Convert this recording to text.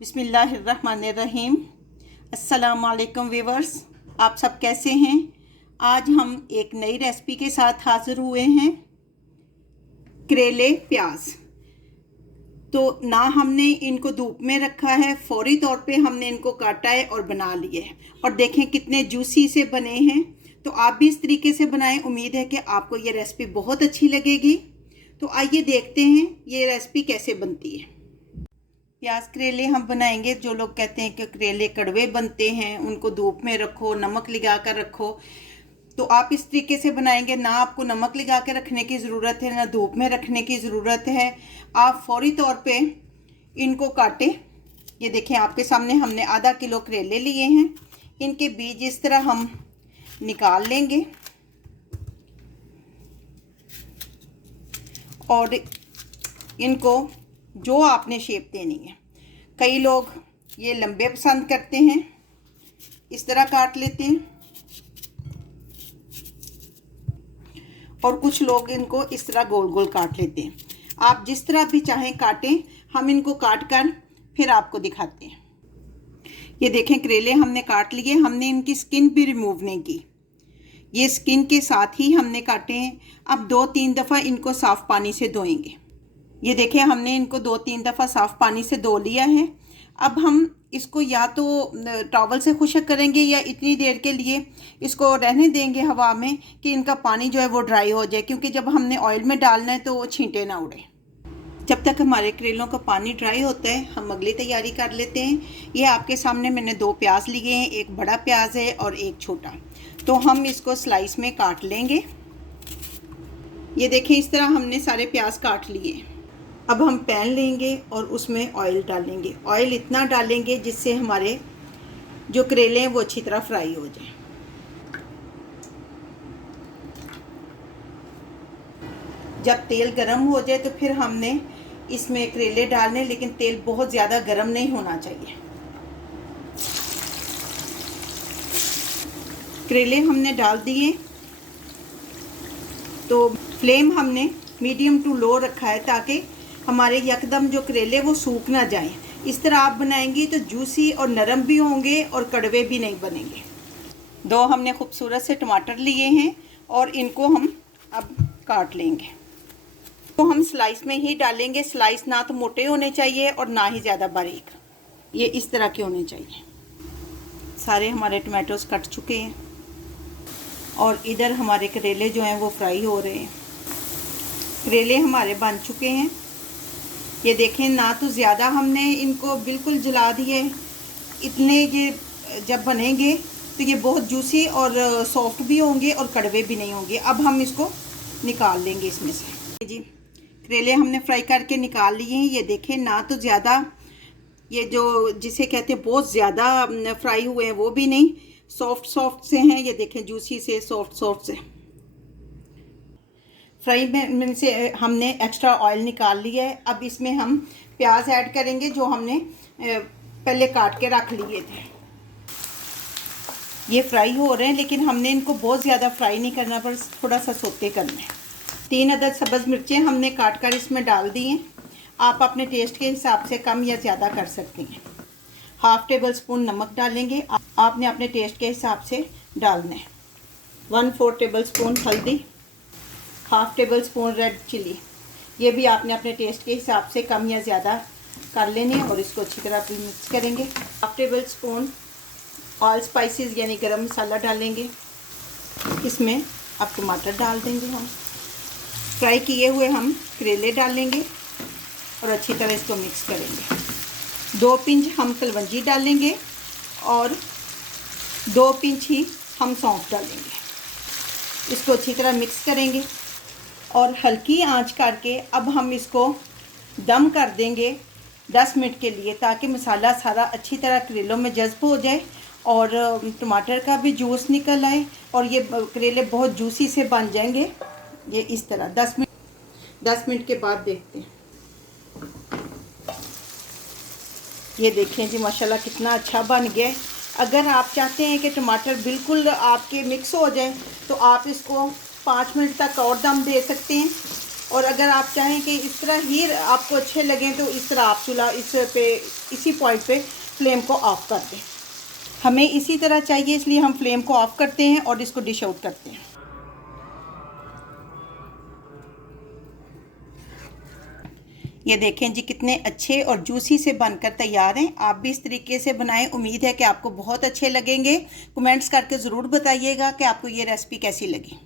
बिस्मिल्लाहिर्रहमानिर्रहीम। अस्सलाम वालेकुम व्यूवर्स, आप सब कैसे हैं। आज हम एक नई रेसिपी के साथ हाज़िर हुए हैं। करेले प्याज। तो ना हमने इनको धूप में रखा है, फौरी तौर पे हमने इनको काटा है और बना लिए है। और देखें कितने जूसी से बने हैं। तो आप भी इस तरीके से बनाएं। उम्मीद है कि आपको ये रेसिपी बहुत अच्छी लगेगी। तो आइए देखते हैं ये रेसिपी कैसे बनती है। प्याज करेले हम बनाएंगे। जो लोग कहते हैं कि करेले कड़वे बनते हैं, उनको धूप में रखो, नमक लगा कर रखो, तो आप इस तरीके से बनाएंगे। ना आपको नमक लगा के रखने की ज़रूरत है, ना धूप में रखने की ज़रूरत है। आप फौरी तौर पे इनको काटें। ये देखें आपके सामने हमने आधा किलो करेले लिए हैं। इनके बीज इस तरह हम निकाल लेंगे और इनको जो आपने शेप देनी है। कई लोग ये लंबे पसंद करते हैं, इस तरह काट लेते हैं, और कुछ लोग इनको इस तरह गोल गोल काट लेते हैं। आप जिस तरह भी चाहें काटें। हम इनको काट कर फिर आपको दिखाते हैं। ये देखें करेले हमने काट लिए। हमने इनकी स्किन भी रिमूव नहीं की, ये स्किन के साथ ही हमने काटे हैं। अब 2-3 दफ़ा इनको साफ़ पानी से धोएंगे। ये देखें हमने इनको 2-3 दफ़ा साफ़ पानी से धो लिया है। अब हम इसको या तो टॉवल से खुशक करेंगे या इतनी देर के लिए इसको रहने देंगे हवा में कि इनका पानी जो है वो ड्राई हो जाए, क्योंकि जब हमने ऑयल में डालना है तो वो छींटे ना उड़े। जब तक हमारे करेलों का पानी ड्राई होता है हम अगली तैयारी कर लेते हैं। ये आपके सामने मैंने 2 प्याज लिए हैं, एक बड़ा प्याज है और एक छोटा। तो हम इसको स्लाइस में काट लेंगे। ये देखें इस तरह हमने सारे प्याज काट लिए। अब हम पैन लेंगे और उसमें ऑयल डालेंगे। ऑयल इतना डालेंगे जिससे हमारे जो करेले हैं वो अच्छी तरह फ्राई हो जाए। जब तेल गरम हो जाए तो फिर हमने इसमें करेले डालने, लेकिन तेल बहुत ज़्यादा गरम नहीं होना चाहिए। करेले हमने डाल दिए तो फ्लेम हमने मीडियम टू लो रखा है ताकि हमारे यकदम जो करेले वो सूख ना जाएं। इस तरह आप बनाएंगी तो जूसी और नरम भी होंगे और कड़वे भी नहीं बनेंगे। 2 हमने खूबसूरत से टमाटर लिए हैं और इनको हम अब काट लेंगे। तो हम स्लाइस में ही डालेंगे। स्लाइस ना तो मोटे होने चाहिए और ना ही ज़्यादा बारीक, ये इस तरह के होने चाहिए। सारे हमारे टमाटोस कट चुके हैं और इधर हमारे करेले जो हैं वो फ्राई हो रहे हैं। करेले हमारे बन चुके हैं। ये देखें ना तो ज़्यादा हमने इनको बिल्कुल जला दिए। इतने ये जब बनेंगे तो ये बहुत जूसी और सॉफ्ट भी होंगे और कड़वे भी नहीं होंगे। अब हम इसको निकाल लेंगे इसमें से। जी करेले हमने फ्राई करके निकाल लिए हैं। ये देखें ना तो ज़्यादा ये जो जिसे कहते हैं बहुत ज़्यादा फ्राई हुए हैं वो भी नहीं, सॉफ्ट सॉफ्ट से हैं। ये देखें जूसी से सॉफ्ट सॉफ्ट से। फ्राई में से हमने एक्स्ट्रा ऑयल निकाल लिया है। अब इसमें हम प्याज ऐड करेंगे जो हमने पहले काट के रख लिए थे। ये फ्राई हो रहे हैं लेकिन हमने इनको बहुत ज़्यादा फ्राई नहीं करना, पर थोड़ा सा सोते करना है। 3 अदद सब्ज़ मिर्चें हमने काट कर इसमें डाल दी हैं। आप अपने टेस्ट के हिसाब से कम या ज़्यादा कर सकती हैं। 1/2 टेबल स्पून नमक डालेंगे, आपने अपने टेस्ट के हिसाब से डालना है। 1/4 टेबल स्पून हल्दी, 1/2 टेबल स्पून रेड चिली, ये भी आपने अपने टेस्ट के हिसाब से कम या ज़्यादा कर लेने और इसको अच्छी तरह मिक्स करेंगे। 1/2 टेबल स्पून ऑल स्पाइसेस यानी गरम मसाला डालेंगे। इसमें अब टमाटर डाल देंगे। हम फ्राई किए हुए हम करेले डालेंगे और अच्छी तरह इसको मिक्स करेंगे। 2 पिंच हम कलवंजी डालेंगे और 2 पिंच ही हम सौंफ डालेंगे। इसको अच्छी तरह मिक्स करेंगे और हल्की आंच करके अब हम इसको दम कर देंगे 10 मिनट के लिए, ताकि मसाला सारा अच्छी तरह करेलों में जज्ब हो जाए और टमाटर का भी जूस निकल आए और ये करेले बहुत जूसी से बन जाएंगे। ये इस तरह 10 मिनट के बाद देखते हैं। ये देखें जी माशाल्लाह कितना अच्छा बन गया। अगर आप चाहते हैं कि टमाटर बिल्कुल आपके मिक्स हो जाए तो आप इसको 5 मिनट तक और दम दे सकते हैं। और अगर आप चाहें कि इस तरह ही आपको अच्छे लगें तो इस तरह आप चूल्हा इसी पॉइंट पे फ्लेम को ऑफ़ कर दें। हमें इसी तरह चाहिए, इसलिए हम फ्लेम को ऑफ़ करते हैं और इसको डिश आउट करते हैं। ये देखें जी कितने अच्छे और जूसी से बनकर तैयार हैं। आप भी इस तरीके से बनाएं। उम्मीद है कि आपको बहुत अच्छे लगेंगे। कमेंट्स करके ज़रूर बताइएगा कि आपको ये रेसिपी कैसी लगी।